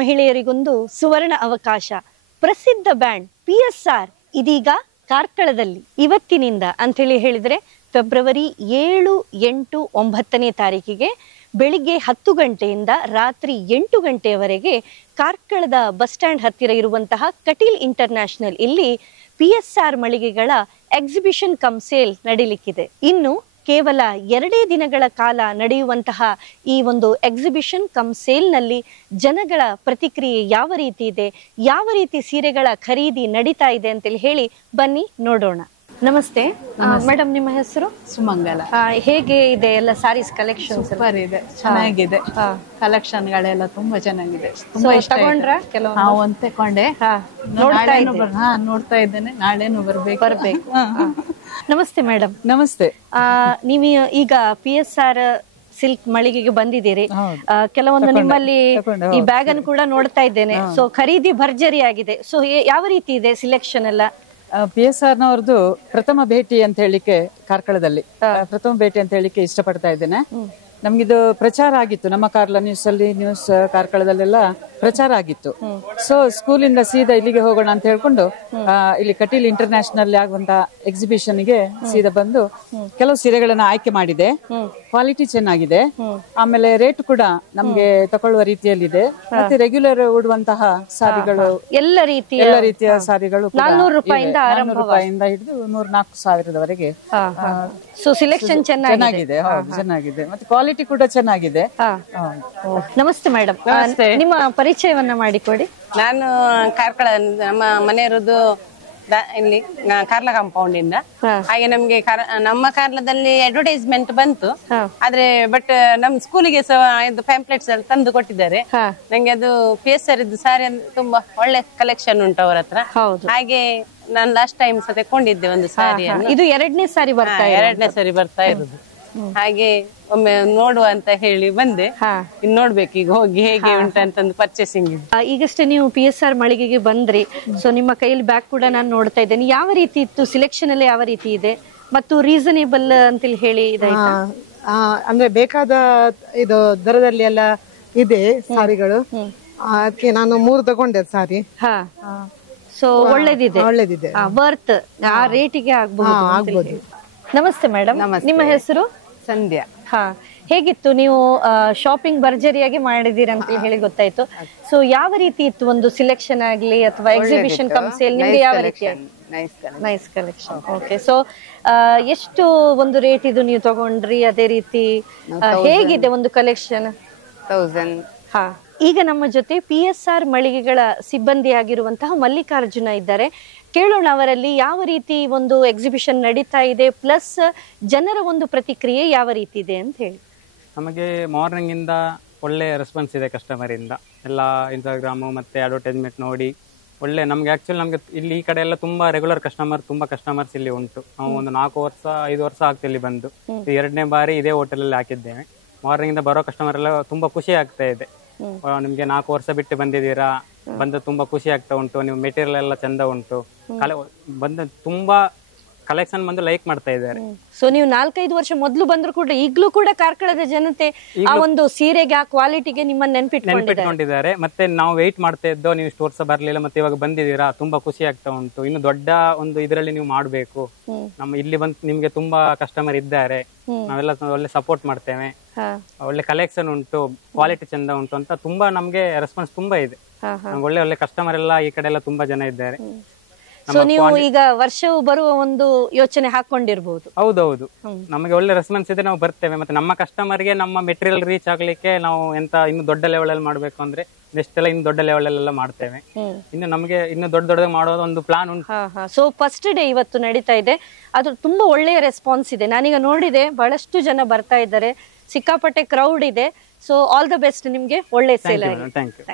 ಮಹಿಳೆಯರಿಗೊಂದು ಸುವರ್ಣ ಅವಕಾಶ. ಪ್ರಸಿದ್ಧ band PSR ಇದೀಗ ಕಾರ್ಕಳದಲ್ಲಿ ಇವತ್ತಿನಿಂದ ಅಂತ ಹೇಳಿದ್ರೆ ಫೆಬ್ರವರಿ 7, 8, 9ನೇ ತಾರೀಕಿಗೆ ಬೆಳಿಗ್ಗೆ 10 ಗಂಟೆಯಿಂದ ರಾತ್ರಿ 8 ಗಂಟೆಯವರೆಗೆ ಕಾರ್ಕಳದ ಬಸ್ ಸ್ಟ್ಯಾಂಡ್ ಹತ್ತಿರ ಇರುವಂತಹ ಕಟೀಲ್ ಇಂಟರ್ನ್ಯಾಷನಲ್ ಇಲ್ಲಿ PSR ಮಳಿಗೆಗಳ ಎಕ್ಸಿಬಿಷನ್ ಕಮ್ ಸೇಲ್ ನಡೀಲಿಕ್ಕಿದೆ. ಇನ್ನು ಕೇವಲ 2 ದಿನಗಳ ಕಾಲ ನಡೆಯುವಂತಹ ಈ ಒಂದು ಎಕ್ಸಿಬಿಷನ್ ಕಮ್ ಸೇಲ್ ನಲ್ಲಿ ಜನಗಳ ಪ್ರತಿಕ್ರಿಯೆ ಯಾವ ರೀತಿ ಇದೆ, ಯಾವ ರೀತಿ ಸೀರೆಗಳ ಖರೀದಿ ನಡೀತಾ ಇದೆ ಅಂತೇಳಿ ಹೇಳಿ ಬನ್ನಿ ನೋಡೋಣ. ನಮಸ್ತೆ ಮೇಡಮ್, ನಿಮ್ಮ ಹೆಸರು? ಸುಮಂಗಲ. ಹೇಗೆ ಇದೆ ಎಲ್ಲ ಸಾರೀಸ್ ಕಲೆಕ್ಷನ್? ಸೂಪರ್ ಇದೆ, ಚೆನ್ನಾಗಿದೆ. ಕಲೆಕ್ಷನ್ ಗಳೆಲ್ಲ ತುಂಬಾ ಚೆನ್ನಾಗಿದೆ. ತುಂಬಾ ಇಷ್ಟ. ತಗೊಂಡ್ರ? ಕೆಲವು ಒಂದ್ ತಕೊಂಡೆ, ನೋಡ್ತಾ ಇದ್ದೇನೆ. ನಾಳೆನು ಬರ್ಬೇಕು. ನಮಸ್ತೆ ಮೇಡಮ್. ನಮಸ್ತೆ. ನೀವು ಈಗ PSR ಸಿಲ್ಕ್ ಮಳಿಗೆಗೆ ಬಂದಿದ್ದೀರಿ. ಕೆಲವೊಂದು ನಿಮ್ಮಲ್ಲಿ ಈ ಬ್ಯಾಗ್ ಅನ್ನು ಕೂಡ ನೋಡ್ತಾ ಇದ್ದೇನೆ. ಸೊ ಖರೀದಿ ಭರ್ಜರಿ ಆಗಿದೆ. ಸೊ ಯಾವ ರೀತಿ ಇದೆ ಸಿಲೆಕ್ಷನ್ ಎಲ್ಲ? PSR ನವರದು ಪ್ರಥಮ ಭೇಟಿ ಅಂತ ಹೇಳಿಕ್ಕೆ ಕಾರ್ಕಳದಲ್ಲಿ ಪ್ರಥಮ ಭೇಟಿ ಅಂತ ಹೇಳಿಕ್ಕೆ ಇಷ್ಟಪಡ್ತಾ ಇದ್ದೇನೆ. ನಮ್ಗಿದು ಪ್ರಚಾರ ಆಗಿತ್ತು, ನಮ್ಮ ಕಾರ್ಲ ನ್ಯೂಸ್ ಅಲ್ಲಿ, ನ್ಯೂಸ್ ಕಾರ್ಕಳದಲ್ಲೆಲ್ಲ ಪ್ರಚಾರ ಆಗಿತ್ತು. ಸೊ ಸ್ಕೂಲಿಂದ ಸೀದಾ ಇಲ್ಲಿಗೆ ಹೋಗೋಣ ಅಂತ ಹೇಳ್ಕೊಂಡು ಇಲ್ಲಿ ಕಟೀಲ್ ಇಂಟರ್ನ್ಯಾಷನಲ್ ಆಗುವಂತ ಎಕ್ಸಿಬಿಷನ್ ಗೆ ಸೀದಾ ಬಂದು ಕೆಲವು ಸೀರೆಗಳನ್ನ ಆಯ್ಕೆ ಮಾಡಿದೆ. ಕ್ವಾಲಿಟಿ ಚೆನ್ನಾಗಿದೆ, ಆಮೇಲೆ ರೇಟ್ ಕೂಡ ನಮ್ಗೆ ತಗೊಳ್ಳುವ ರೀತಿಯಲ್ಲಿದೆ. ಮತ್ತೆ ರೆಗ್ಯುಲರ್ ಉಡುವಂತಹ ಸಾರಿಗಳು, ಎಲ್ಲ ರೀತಿಯ ಸಾರಿಗಳು 400 ರೂಪಾಯಿಂದ ಹಿಡಿದು 104,000 ಸೊ ಸಿಲೆಕ್ಷನ್ ಚೆನ್ನಾಗಿದೆ. ಚೆನ್ನಾಗಿದೆ, ಮತ್ತೆ ಕ್ವಾಲಿಟಿ ಕೂಡ ಚೆನ್ನಾಗಿದೆ. ನಮಸ್ತೆ ಮೇಡಮ್, ನಿಮ್ಮ ಪರಿಚಯವನ್ನ ಮಾಡಿಕೊಡಿ. ನಾನು ಕಾರ್ಕಳ, ನಮ್ಮ ಮನೆಯವರದ್ದು ಇಲ್ಲಿ ಕಾರ್ಲ ಕಾಂಪೌಂಡ್ ಇಂದ. ಹಾಗೆ ನಮ್ಗೆ ನಮ್ಮ ಕಾರ್ಲದಲ್ಲಿ ಅಡ್ವರ್ಟೈಸ್ಮೆಂಟ್ ಬಂತು. ಆದ್ರೆ ಬಟ್ ನಮ್ ಸ್ಕೂಲಿಗೆ ಸಹ ಇದು ಪ್ಯಾಂಪ್ಲೆಟ್ಸ್ ಎಲ್ಲ ತಂದು ಕೊಟ್ಟಿದ್ದಾರೆ. ನಂಗೆ ಅದು PSR ಇದ್ದು ಸಾರಿ ತುಂಬಾ ಒಳ್ಳೆ ಕಲೆಕ್ಷನ್ ಉಂಟು ಅವರ ಹತ್ರ. ಹಾಗೆ ನಾನು ಲಾಸ್ಟ್ ಟೈಮ್ ಸಹ ತಕೊಂಡಿದ್ದೆ ಒಂದು ಸಾರಿಯನ್ನು. ಇದು ಎರಡನೇ ಸಾರಿ ಬರ್ತಾ ಇರೋದು. ಹಾಗೆ ಒಮ್ಮೆ ನೋಡುವ ಅಂತ ಹೇಳಿ ಬಂದೆ. ಇನ್ ನೋಡ್ಬೇಕು ಈಗ ಹೋಗಿ ಹೇಗೆ ಉಂಟಂತಂದು ಪರ್ಚೇಸಿಂಗ್. ಈಗಷ್ಟೇ ನೀವು PSR ಮಳಿಗೆಗೆ ಬಂದ್ರಿ. ಸೊ ನಿಮ್ಮ ಕೈಯಲ್ಲಿ ಬ್ಯಾಗ್ ಕೂಡ ನಾನು ನೋಡ್ತಾ ಇದ್ದೇನೆ. ಯಾವ ರೀತಿ ಇತ್ತು ಸಿಲೆಕ್ಷನ್ ಎಲ್ಲ, ಯಾವ ರೀತಿ ಇದೆ ಮತ್ತು ರೀಸನೇಬಲ್ ಅಂತೇಳಿ ಹೇಳಿ ಇದಾಯ್ತಾ? ಅಂದ್ರೆ ಬೇಕಾದ ಇದು ದರದಲ್ಲಿ ಎಲ್ಲ ಇದೆ ಸಾರಿಗಳು. ಅದಕ್ಕೆ ನಾನು 3 ತಗೊಂಡೆ ಸಾರಿ. ಸೊ ಒಳ್ಳೇದಿದೆ, ವರ್ತ್ ಆ ರೇಟಿಗೆ ಆಗ್ಬಹುದು. ನಮಸ್ತೆ ಮೇಡಮ್, ನಿಮ್ಮ ಹೆಸರು? ಸಂಧ್ಯಾ. ಹೇಗಿತ್ತು? ನೀವು ಶಾಪಿಂಗ್ ಭರ್ಜರಿಯಾಗಿ ಮಾಡಿದೀರ ಅಂತ ಹೇಳಿ ಗೊತ್ತಾಯ್ತು. ಸೊ ಯಾವ ರೀತಿ ಇತ್ತು ಒಂದು ಸಿಲೆಕ್ಷನ್ ಆಗ್ಲಿ ಅಥವಾ ಎಕ್ಸಿಬಿಷನ್ ಕಮ್ ಸೇಲ್, ನಿಮ್ಗೆ ಯಾವ ರೀತಿ? Nice collection. ಓಕೆ, ಸೊ ಎಷ್ಟು ಒಂದು ರೇಟ್ ಇದು ನೀವು ತಗೊಂಡ್ರಿ? ಅದೇ ರೀತಿ ಹೇಗಿದೆ ಒಂದು ಕಲೆಕ್ಷನ್? 1000. ಈಗ ನಮ್ಮ ಜೊತೆ PSR ಮಳಿಗೆಗಳ ಸಿಬ್ಬಂದಿ ಆಗಿರುವಂತಹ ಮಲ್ಲಿಕಾರ್ಜುನ ಇದ್ದಾರೆ. ಕೇಳೋಣ ಅವರಲ್ಲಿ ಯಾವ ರೀತಿ ಒಂದು ಎಕ್ಸಿಬಿಷನ್ ನಡೀತಾ ಇದೆ, ಪ್ಲಸ್ ಜನರ ಒಂದು ಪ್ರತಿಕ್ರಿಯೆ ಯಾವ ರೀತಿ ಇದೆ ಅಂತ ಹೇಳಿ. ನಮಗೆ ಮಾರ್ನಿಂಗ್ ಇಂದ ಒಳ್ಳೆ ರೆಸ್ಪಾನ್ಸ್ ಇದೆ ಕಸ್ಟಮರ್ ಇಂದ. ಎಲ್ಲ ಇನ್ಸ್ಟಾಗ್ರಾಮು ಮತ್ತೆ ಅಡ್ವರ್ಟೈಸ್ಮೆಂಟ್ ನೋಡಿ ಒಳ್ಳೆ ನಮ್ಗೆ ಆಕ್ಚುಲಿ ನಮ್ಗೆ ಇಲ್ಲಿ ಈ ಕಡೆ ಎಲ್ಲ ತುಂಬಾ ರೆಗ್ಯುಲರ್ ತುಂಬಾ ಕಸ್ಟಮರ್ಸ್ ಇಲ್ಲಿ ಉಂಟು. ನಾವು ಒಂದು 4 ವರ್ಷ 5 ವರ್ಷ ಆಗ್ತಾ ಇಲ್ಲಿ ಬಂದು 2ನೇ ಬಾರಿ ಇದೇ ಹೋಟೆಲ್ ಅಲ್ಲಿ ಹಾಕಿದ್ದೇವೆ. ಮಾರ್ನಿಂಗ್ ಇಂದ ಬರೋ ಕಸ್ಟಮರ್ ಎಲ್ಲ ತುಂಬಾ ಖುಷಿ ಆಗ್ತಾ ಇದೆ. ನಿಮ್ಗೆ 4 ವರ್ಷ ಬಿಟ್ಟು ಬಂದಿದ್ದೀರಾ, ಬಂದು ತುಂಬಾ ಖುಷಿ ಆಗ್ತಾ ಉಂಟು, ನೀವು ಮೆಟೀರಿಯಲ್ ಎಲ್ಲ ಚಂದ ಉಂಟು, ಬಂದು ತುಂಬಾ ಕಲೆಕ್ಷನ್ ಬಂದು ಲೈಕ್ ಮಾಡ್ತಾ ಇದ್ದಾರೆ. ಸೊ ನೀವು 4-5 ವರ್ಷ ಮೊದಲು ಬಂದ್ರು ಕೂಡ ಈಗಲೂ ಕೂಡ ಕಾರ್ಕಳದ ಜನತೆ ಆ ಒಂದು ಸೀರೆಗೆ, ಆ ಕ್ವಾಲಿಟಿಗೆ ನಿಮ್ಮನ್ನ ನೆನ್ಪಿಟ್ಕೊಂಡಿದ್ದಾರೆ. ಮತ್ತೆ ನಾವು ವೆಯ್ಟ್ ಮಾಡ್ತಾ ಇದ್ದೋ, ನೀವು ಇಷ್ಟು ವರ್ಷ ಬರ್ಲಿಲ್ಲ, ಮತ್ತೆ ಇವಾಗ ಬಂದಿದ್ದೀರಾ, ತುಂಬಾ ಖುಷಿ ಆಗ್ತಾ ಉಂಟು. ಇನ್ನು ದೊಡ್ಡ ಒಂದು ಇದರಲ್ಲಿ ನೀವು ಮಾಡ್ಬೇಕು. ನಮ್ಮ ಇಲ್ಲಿ ಬಂದು ನಿಮ್ಗೆ ತುಂಬಾ ಕಸ್ಟಮರ್ ಇದ್ದಾರೆ, ನಾವೆಲ್ಲ ಒಳ್ಳೆ ಸಪೋರ್ಟ್ ಮಾಡ್ತೇವೆ, ಒಳ್ಳೆ ಕಲೆಕ್ಷನ್ ಉಂಟು, ಕ್ವಾಲಿಟಿ ಚಂದ ಉಂಟು ಅಂತ ತುಂಬಾ ನಮ್ಗೆ ರೆಸ್ಪಾನ್ಸ್ ತುಂಬಾ ಇದೆ. ಒಳ್ಳೆ ಕಸ್ಟಮರ್ ಎಲ್ಲ ಈ ಕಡೆ ಎಲ್ಲ ತುಂಬಾ ಜನ ಇದ್ದಾರೆ. ಸೊ ನೀವು ಈಗ ವರ್ಷವು ಬರುವ ಒಂದು ಯೋಚನೆ ಹಾಕೊಂಡಿರ್ಬಹುದು. ಹೌದೌದು, ನಮಗೆ ಒಳ್ಳೆ ರೆಸ್ಪಾನ್ಸ್ ಇದೆ, ನಾವು ಬರ್ತೇವೆ. ಮತ್ತೆ ನಮ್ಮ ಕಸ್ಟಮರ್ಗೆ ನಮ್ಮ ಮೆಟೀರಿಯಲ್ ರೀಚ್ ಆಗ್ಲಿಕ್ಕೆ ನಾವು ಇನ್ನು ದೊಡ್ಡ ಲೆವೆಲ್ ಅಲ್ಲಿ ಮಾಡ್ಬೇಕು ಅಂದ್ರೆ ನೆಕ್ಸ್ಟ್ ಎಲ್ಲ ಇನ್ನು ದೊಡ್ಡ ಲೆವೆಲ್ ಅಲ್ಲೆಲ್ಲ ಮಾಡ್ತೇವೆ. ಇನ್ನು ನಮಗೆ ಇನ್ನು ದೊಡ್ಡ ಮಾಡೋದು ಒಂದು ಪ್ಲಾನ್ ಉಂಟು. ಸೊ ಫಸ್ಟ್ ಡೇ ಇವತ್ತು ನಡೀತಾ ಇದೆ, ಅದು ತುಂಬಾ ಒಳ್ಳೆಯ ರೆಸ್ಪಾನ್ಸ್ ಇದೆ. ನಾನೀಗ ನೋಡಿದೆ, ಬಹಳಷ್ಟು ಜನ ಬರ್ತಾ ಇದ್ದಾರೆ, ಸಿಕ್ಕಾಪಟ್ಟೆ ಕ್ರೌಡ್ ಇದೆ. ಸೊ ಆಲ್ ದ ಬೆಸ್ಟ್ ನಿಮ್ಗೆ, ಒಳ್ಳೆ ಸೇಲ್ ಆಗಿ. Thank you.